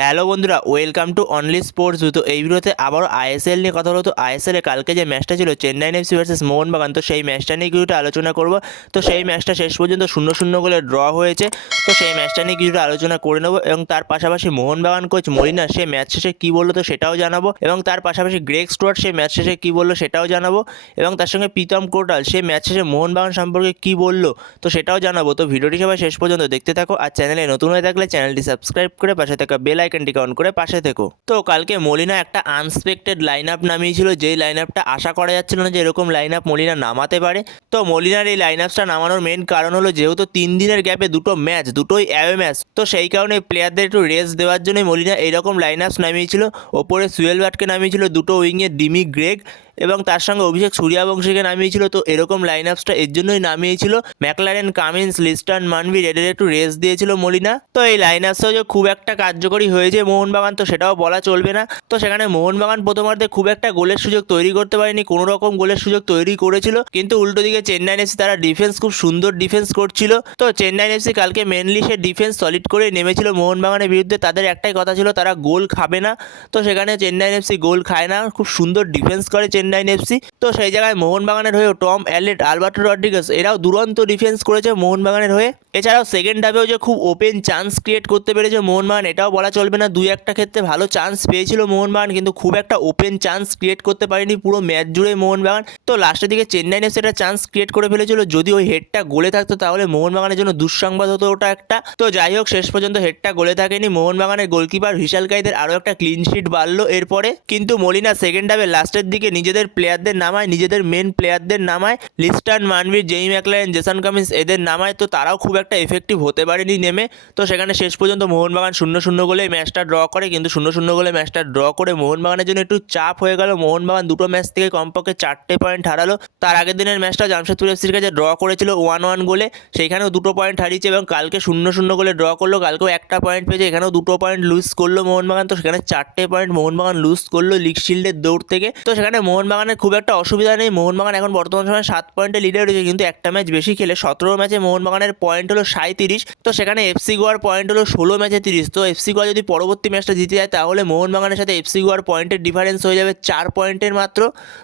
Hello বন্ধুরা, welcome to only sports তো এই ভিডিওতে আবারও আইএসএল নিয়ে কথা হলো। তো আইএসএল কালকে যে ম্যাচটা ছিল চেন্নাই এফসি ভার্সেস মোহনবাগান, তো সেই ম্যাচটা নিয়ে কিছুটা আলোচনা করব। তো সেই ম্যাচটা শেষ পর্যন্ত শূন্য শূন্য গোলে ড্র হয়েছে। তো সেই ম্যাচটা নিয়ে কিছুটা আলোচনা করে নেব এবং তার পাশাপাশি মোহনবাগান কোচ মরিনা, সে ম্যাচ শেষে কী বলল তো সেটাও জানাব এবং তার পাশাপাশি গ্রেক স্টুয়ার্ট সে ম্যাচ শেষে কী বলল সেটাও জানাব এবং তার সঙ্গে প্রীতম কোটাল, সে ম্যাচ শেষে মোহনবাগান সম্পর্কে কী বলল তো সেটাও জানাব। তো ভিডিওটি সবাই শেষ পর্যন্ত দেখতে থাকো আর চ্যানেলে নতুন হয়ে থাকলে চ্যানেলটি সাবস্ক্রাইব করে পাশে থাকা বেল আইকনটিকে অন করে পাশে থেকো। তো কালকে মলিনা একটা আনএক্সপেক্টেড লাইন আপ নামিয়েছিল, যেই লাইন আপটা আশা করা যাচ্ছিল না যে এরকম লাইন আপ মলিনা নামাতে পারে। তো মলিনার এই লাইন আপসটা নামানোর মেন কারণ হলো যেহেতু তিন দিনের গ্যাপে দুটো ম্যাচ দুটোই অ্যাওয়ে ম্যাচ তো সেই কারণে প্লেয়ারদের একটু রেস্ট দেওয়ার জন্যই মলিনা এইরকম লাইন আপস নামিয়েছিল। ওপরে সুয়েল বাটকে নামিয়েছিল দুটো উইংয়ে ডিমি গ্রেগ এবং তার সঙ্গে অভিষেক সূর্যবংশীকে নামিয়েছিল। তো এরকম লাইন আপসটা এর জন্যই নামিয়েছিল। ম্যাকলারেন, কামিন্স লিস্টার্ন মানভির, এদের একটু রেস্ট দিয়েছিল মলিনা। তো এই লাইন আপসটাও যে খুব একটা কার্যকরী হয়েছে মোহনবাগান, তো সেটাও বলা চলবে না। তো সেখানে মোহনবাগান প্রথমার্ধে খুব একটা গোলের সুযোগ তৈরি করতে পারেনি কোনো রকম গোলের সুযোগ তৈরি করেছিল। কিন্তু উল্টো দিকে চেন্নাই এফসি তারা ডিফেন্স খুব সুন্দর ডিফেন্স করছিল। তো চেন্নাই এফসি কালকে মেনলি সে ডিফেন্স সলিড করে নেমেছিল মোহনবাগানের বিরুদ্ধে। তাদের একটাই কথা ছিল, তারা গোল খাবে না। তো সেখানে চেন্নাই এফসি গোল খায় না, খুব সুন্দর ডিফেন্স করে চেন্নাই এফসি তো সেই জায়গায় মোহনবাগানের হয়েও টম অ্যালেট আলবার্টো রড্রিগাস এরাও দুরন্ত ডিফেন্স করেছে মোহনবাগানের হয়ে। এছাড়াও সেকেন্ড হাফেও যে খুব ওপেন চান্স ক্রিয়েট করতে পেরেছে মোহনবাগান, এটাও বলা চলবে না। দুই একটা ক্ষেত্রে ভালো চান্স পেয়েছিল মোহনবাগান, কিন্তু খুব একটা ওপেন চান্স ক্রিয়েট করতে পারেনি পুরো ম্যাচ জুড়ে মোহনবাগান। তো লাস্টের দিকে চেন্নাই একটা চান্স ক্রিয়েট করে ফেলেছিল। যদি ওই হেডটা গোলে থাকতো, তাহলে মোহনবাগানের জন্য দুঃসংবাদ হতো ওটা একটা। তো যাই হোক, শেষ পর্যন্ত হেডটা গোলে থাকেনি। মোহনবাগানের গোলকিপার ভিশাল কাইদের আরও একটা ক্লিন শিট বাড়লো এরপরে। কিন্তু মলিনা সেকেন্ড হাফে লাস্টের দিকে নিজেদের প্লেয়ারদের নামায়, নিজেদের মেন প্লেয়ারদের নামায়। লিস্টার্ন মানভীর জেই ম্যাকলারেন জেসন কামিন্স এদের নামায়। তো তারাও খুব একটা এফেক্টিভ হতে পারেনি নেমে। তো সেখানে শেষ পর্যন্ত মোহনবাগান শূন্য শূন্য গোলে ম্যাচটা ড্র করে। কিন্তু শূন্য শূন্য গোলে ম্যাচটা ড্র করে মোহনবাগানের জন্য একটু চাপ হয়ে গেল। মোহনবাগান দুটো ম্যাচ থেকে কমপক্ষে চারটে পয়েন্ট হারালো। তার আগের দিনের ম্যাচটা জামশেদপুর এফসির কাছে ড্র করেছিল ওয়ান ওয়ান গোলে। সেইখানেও দুটো পয়েন্ট হারিয়েছে এবং কালকে শূন্য শূন্য গোলে ড্র করল। কালকেও একটা পয়েন্ট পেয়েছে, এখানেও দুটো পয়েন্ট লুজ করল মোহনবাগান। তো সেখানে চারটে পয়েন্ট মোহনবাগান লুজ করল লিগ শিল্ডের দৌড় থেকে। তো সেখানে মোহনবাগানের খুব একটা অসুবিধা নেই। মোহনবাগান এখন বর্তমান সময়ে সাত পয়েন্টে লিডে রয়েছে। কিন্তু একটা ম্যাচ বেশি খেলে সতেরো ম্যাচে মোহনবাগানের পয়েন্ট হলো সাঁত্রিশ তো সেখানে এফসি গোয়ার পয়েন্ট হলো ষোলো ম্যাচে তিরিশ। তো এফসি গোয়া যদি পরবর্তী ম্যাচটা জিতে যায়, তাহলে মোহনবাগানের সাথে এফসি গোয়ার পয়েন্টের ডিফারেন্স হয়ে যাবে চার পয়েন্টের মাত্র।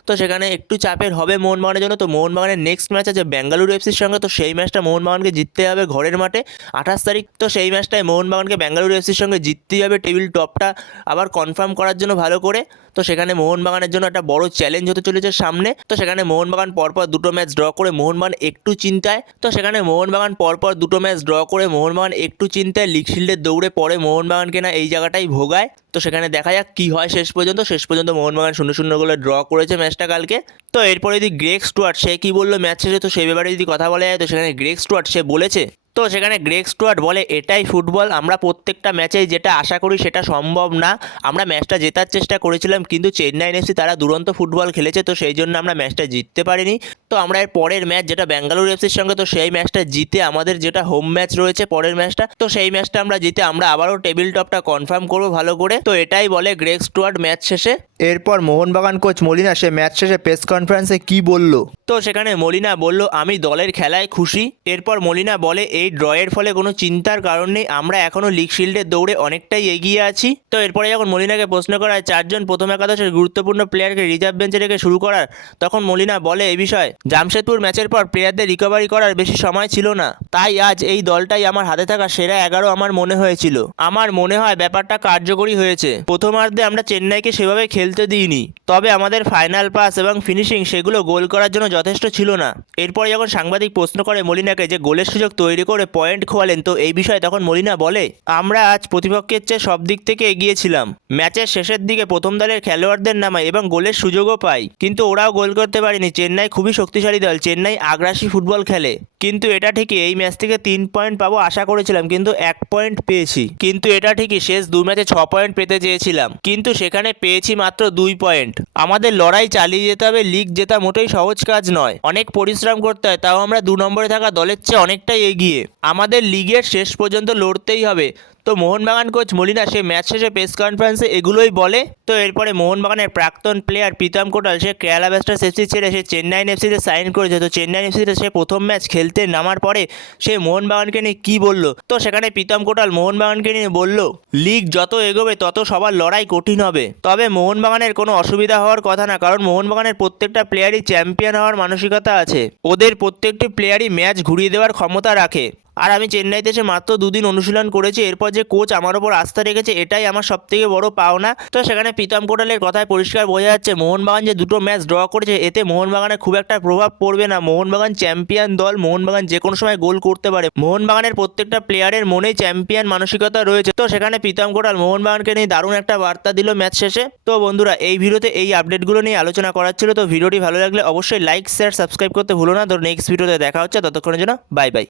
তো সেখানে একটু চাপের হবে মোহনবাগানের জন্য। তো মোহনবাগানের নেক্সট ম্যাচ আছে বেঙ্গালুরু এফসির সঙ্গে। তো সেই ম্যাচটা মোহনবাগানকে জিততে হবে ঘরের মাঠে। আঠাশ তারিখ, তো সেই ম্যাচটায় মোহনবাগানকে বেঙ্গালুরু এফসির সঙ্গে জিততেই হবে টেবিল টপটা আবার কনফার্ম করার জন্য ভালো করে। তো সেখানে মোহনবাগানের জন্য একটা বড় চ্যালেঞ্জ হতে চলেছে সামনে। তো সেখানে মোহনবাগান পরপর দুটো ম্যাচ ড্র করে মোহনবাগান একটু চিন্তায়। তো সেখানে মোহনবাগান পরপর দুটো ম্যাচ ড্র করে মোহনবাগান একটু চিন্তায় লিগ শিল্ডের দৌড়ে পরে মোহনবাগানকে না এই জায়গাটাই ভোগায়। তো সেখানে দেখা যাক কী হয় শেষ পর্যন্ত। শেষ পর্যন্ত মোহনবাগান শূন্য শূন্য গোলে ড্র করেছে ম্যাচটা কালকে। তো এরপরে যদি গ্রেক স্টুয়ার্ট সে কী বলল ম্যাচ শেষে? তো সেই ব্যাপারে যদি কথা বলা যায়, তো সেখানে গ্রেক স্টুয়ার্ট সে বলেছে তো সেখানে গ্রেক স্টুয়ার্ট বলে এটাই ফুটবল আমরা প্রত্যেকটা ম্যাচেই যেটা আশা করি সেটা সম্ভব না। আমরা ম্যাচটা জেতার চেষ্টা করেছিলাম কিন্তু চেন্নাই এফসি তারা দুরন্ত ফুটবল খেলেছে তো সেই জন্য আমরা ম্যাচটা জিততে পারিনি। তো আমরা এর পরের ম্যাচ যেটা ব্যাঙ্গালোর এফসির সঙ্গে তো সেই ম্যাচটা জিতে আমাদের যেটা হোম ম্যাচ রয়েছে পরের ম্যাচটা তো সেই ম্যাচটা আমরা জিতে আমরা আবারও টেবিল টপটা কনফার্ম করব ভালো করে। তো এটাই বলে গ্রেক স্টুয়ার্ট ম্যাচ শেষে। এরপর মোহনবাগান কোচ মলিনা সে ম্যাচ শেষে প্রেস কনফারেন্সে কি বলল? তো সেখানে মলিনা বলল আমি দলের খেলায় খুশি। এরপর মলিনা বলে এই ড্রয়ের ফলে কোনো চিন্তার কারণ নেই। আমরা এখনও লিগ শিল্ডের দৌড়ে অনেকটাই এগিয়ে আছি। তো এরপরে যখন মলিনাকে প্রশ্ন করা হয় চারজন প্রথম একাদশের গুরুত্বপূর্ণ প্লেয়ারকে রিজার্ভ বেঞ্চে রেখে শুরু করার, তখন মলিনা বলে এই বিষয়ে, জামশেদপুর ম্যাচের পর প্লেয়ারদের রিকভারি করার বেশি সময় ছিল না। তাই আজ এই দলটাই আমার হাতে থাকা সেরা এগারো আমার মনে হয়েছিল। আমার মনে হয় ব্যাপারটা কার্যকরী হয়েছে। প্রথমার্ধে আমরা চেন্নাইকে সেভাবে খেলতে দিইনি। তবে আমাদের ফাইনাল পাস এবং ফিনিশিং সেগুলো গোল করার জন্য যথেষ্ট ছিল না। এরপর যখন সাংবাদিক প্রশ্ন করে মলিনাকে যে গোলের সুযোগ তৈরি করে পয়েন্ট খোয়ালেন। তো এই বিষয়ে তখন মলিনা বলে, আমরা আজ প্রতিপক্ষের চেয়ে সব দিক থেকে এগিয়েছিলাম ম্যাচের শেষের দিকে প্রথম দলের খেলোয়াড়দের নামায় এবং গোলের সুযোগও পাই। কিন্তু ওরাও গোল করতে পারেনি। চেন্নাই খুবই শক্তিশালী দল। চেন্নাই আগ্রাসী ফুটবল খেলে। কিন্তু এটা ঠিকই, এই ম্যাচ থেকে তিন পয়েন্ট পাবো আশা করেছিলাম, কিন্তু এক পয়েন্ট পেয়েছি। কিন্তু এটা ঠিকই, শেষ দু ম্যাচে ছ পয়েন্ট পেতে চেয়েছিলাম। কিন্তু সেখানে পেয়েছি মাত্র দুই পয়েন্ট আমাদের লড়াই চালিয়ে যেতে হবে লিগ জেতা মোটেই সহজ কাজ নয়। অনেক পরিশ্রম করতে হয়, তাও আমরা দু নম্বরে থাকা দলের চেয়ে অনেকটাই এগিয়ে। আমাদের লিগের শেষ পর্যন্ত লড়তেই হবে। তো মোহনবাগান কোচ মলিনা, সে ম্যাচ শেষে প্রেস কনফারেন্সে এগুলোই বলে। তো এরপরে মোহনবাগানের প্রাক্তন প্লেয়ার প্রীতম কোটাল, সে কেরালা ব্লাস্টার্স এফসি ছেড়ে সে চেন্নাইন এফসিতে সাইন করেছে। তো চেন্নাইন এফসিতে সে প্রথম ম্যাচ খেলতে নামার পরে সে মোহনবাগানকে নিয়ে কী বলল? তো সেখানে প্রীতম কোটাল মোহনবাগানকে নিয়ে বলল, লিগ যত এগোবে, তত সবার লড়াই কঠিন হবে। তবে মোহনবাগানের কোনো অসুবিধা হওয়ার কথা না, কারণ মোহনবাগানের প্রত্যেকটা প্লেয়ারই চ্যাম্পিয়ন হওয়ার মানসিকতা আছে। ওদের প্রত্যেকটি প্লেয়ারই ম্যাচ ঘুরিয়ে দেওয়ার ক্ষমতা রাখে। আর আমি চেন্নাইতে এসে মাত্র দুদিন অনুশীলন করেছি, এরপর যে কোচ আমার ওপর আস্থা রেখেছে, এটাই আমার সবথেকে বড় পাওনা। তো সেখানে প্রীতম কোটালের কথায় পরিষ্কার বোঝা যাচ্ছে, মোহনবাগান যে দুটো ম্যাচ ড্র করেছে, এতে মোহনবাগানের খুব একটা প্রভাব পড়বে না। মোহনবাগান চ্যাম্পিয়ন দল, মোহনবাগান যে কোনো সময় গোল করতে পারে। মোহনবাগানের প্রত্যেকটা প্লেয়ারের মনেই চ্যাম্পিয়ন মানসিকতা রয়েছে। তো সেখানে প্রীতম কোটাল মোহনবাগানকে নিয়ে দারুণ একটা বার্তা দিল ম্যাচ শেষে। তো বন্ধুরা, এই ভিডিওতে এই আপডেটগুলো নিয়ে আলোচনা করার ছিল। তো ভিডিওটি ভালো লাগলে অবশ্যই লাইক শেয়ার সাবস্ক্রাইব করতে ভুলো না। তো নেক্সট ভিডিওতে দেখা হচ্ছে। ততক্ষণের জন্য বাই বাই